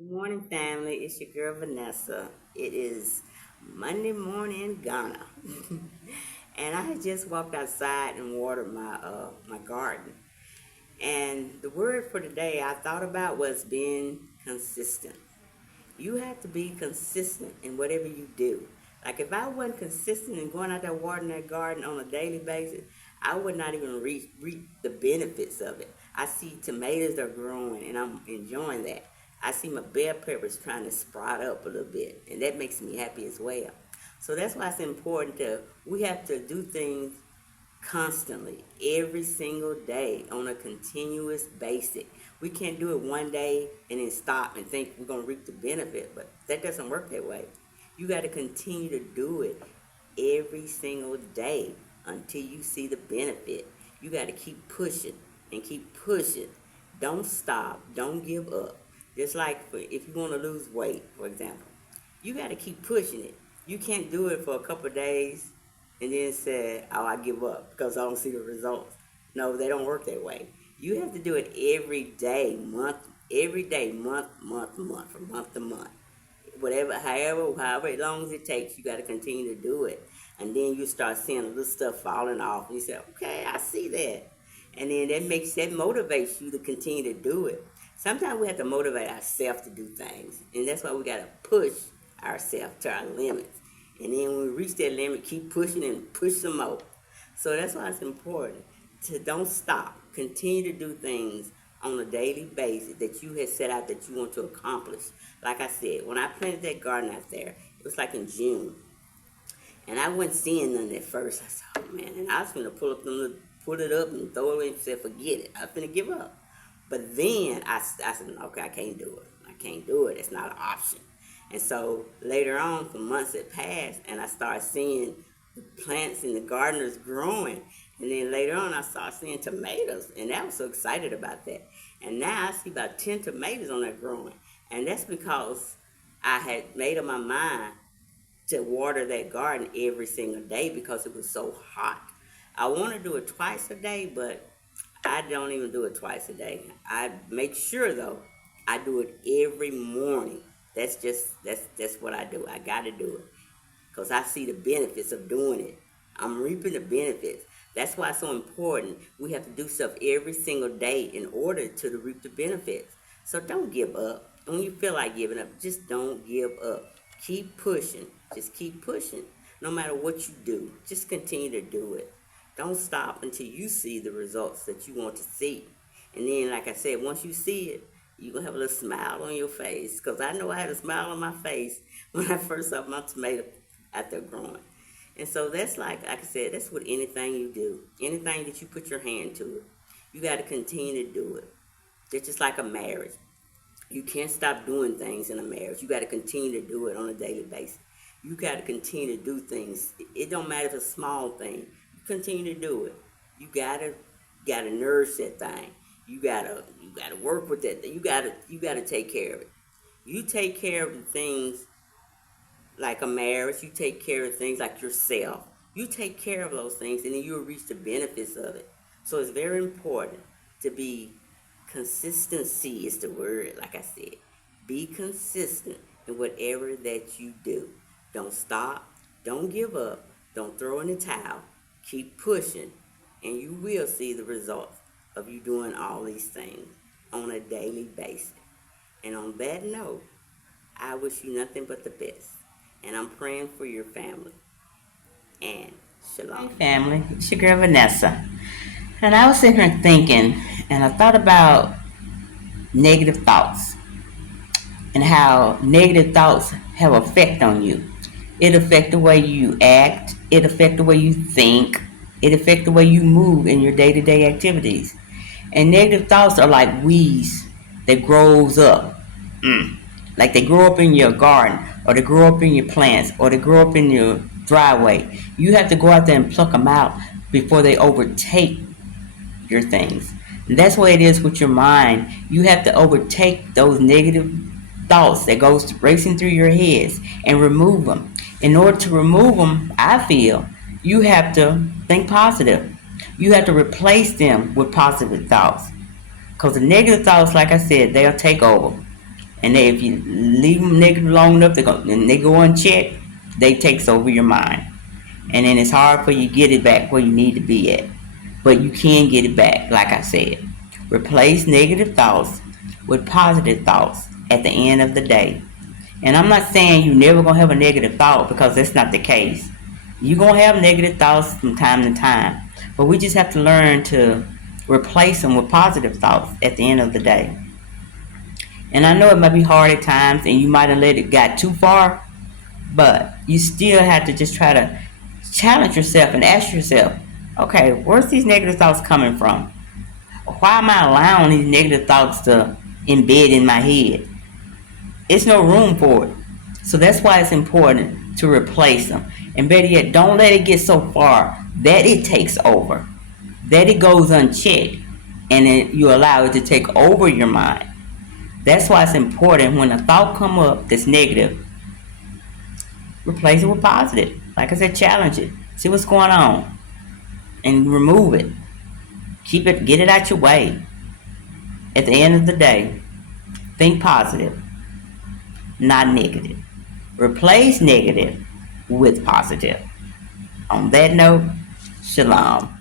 Good morning, family. It's your girl Vanessa. It is Monday morning in Ghana, and I had just walked outside and watered my garden. And the word for today I thought about was being consistent. You have to be consistent in whatever you do. Like if I wasn't consistent in going out there watering that garden on a daily basis, I would not even reap the benefits of it. I see tomatoes are growing and I'm enjoying that. I see my bell peppers trying to sprout up a little bit, and that makes me happy as well. So that's why it's important we have to do things constantly, every single day, on a continuous basis. We can't do it one day and then stop and think we're going to reap the benefit, but that doesn't work that way. You got to continue to do it every single day until you see the benefit. You got to keep pushing and keep pushing. Don't stop. Don't give up. Just like if you want to lose weight, for example, you got to keep pushing it. You can't do it for a couple of days and then say, "Oh, I give up because I don't see the results." No, they don't work that way. You have to do it every day, month, from month to month. Whatever, however long as it takes, you got to continue to do it. And then you start seeing a little stuff falling off, and you say, "Okay, I see that." And then that motivates you to continue to do it. Sometimes we have to motivate ourselves to do things, and that's why we got to push ourselves to our limits. And then when we reach that limit, keep pushing and push some more. So that's why it's important to don't stop. Continue to do things on a daily basis that you had set out that you want to accomplish. Like I said, when I planted that garden out there, it was like in June. And I wasn't seeing none at first. I said, "Oh man," and I was gonna pull it up and throw it away and say, "Forget it. I'm gonna give up." But then I said, "Okay, I can't do it. I can't do it. It's not an option." And so later on, for months had passed, and I started seeing the plants and the gardeners growing. And then later on, I started seeing tomatoes, and I was so excited about that. And now I see about 10 tomatoes on there growing. And that's because I had made up my mind to water that garden every single day because it was so hot. I want to do it twice a day, but I don't even do it twice a day. I make sure though, I do it every morning. That's what I do. I got to do it because I see the benefits of doing it. I'm reaping the benefits. That's why it's so important. We have to do stuff every single day in order to reap the benefits. So don't give up. When you feel like giving up, just don't give up. Keep pushing. Just keep pushing. No matter what you do, just continue to do it. Don't stop until you see the results that you want to see. And then, like I said, once you see it, you're going to have a little smile on your face. Because I know I had a smile on my face when I first saw my tomato out there growing. And so that's like I said, that's with anything you do. Anything that you put your hand to it, you got to continue to do it. It's just like a marriage. You can't stop doing things in a marriage. You got to continue to do it on a daily basis. You got to continue to do things. It don't matter if it's a small thing. You continue to do it. You gotta nourish that thing. You gotta work with that. You gotta take care of it. You take care of the things like a marriage. You take care of things like yourself. You take care of those things, and then you'll reach the benefits of it. So it's very important to be consistency is the word. Like I said, be consistent in whatever that you do. Don't stop. Don't give up. Don't throw in the towel. Keep pushing, and you will see the results of you doing all these things on a daily basis. And on that note, I wish you nothing but the best. And I'm praying for your family. And shalom. Hey family, it's your girl Vanessa. And I was sitting here thinking, and I thought about negative thoughts and how negative thoughts have effect on you. It affects the way you act. It affects the way you think. It affects the way you move in your day-to-day activities. And negative thoughts are like weeds that grows up. Like they grow up in your garden, or they grow up in your plants, or they grow up in your driveway. You have to go out there and pluck them out before they overtake your things. And that's the way it is with your mind. You have to overtake those negative thoughts that goes racing through your heads and remove them. In order to remove them, I feel you have to think positive. You have to replace them with positive thoughts. Because the negative thoughts, like I said, they'll take over. And if you leave them negative long enough, and they go unchecked, they takes over your mind. And then it's hard for you to get it back where you need to be at. But you can get it back, like I said. Replace negative thoughts with positive thoughts at the end of the day. And I'm not saying you never gonna have a negative thought, because that's not the case. You're gonna have negative thoughts from time to time. But we just have to learn to replace them with positive thoughts at the end of the day. And I know it might be hard at times and you might have let it got too far, but you still have to just try to challenge yourself and ask yourself, okay, where's these negative thoughts coming from? Why am I allowing these negative thoughts to embed in my head? It's no room for it. So that's why it's important to replace them. And better yet, don't let it get so far that it takes over, that it goes unchecked, and then you allow it to take over your mind. That's why it's important when a thought come up that's negative, replace it with positive. Like I said, challenge it. See what's going on and remove it. Keep it, get it out your way. At the end of the day, think positive, not negative. Replace negative with positive. On that note, shalom.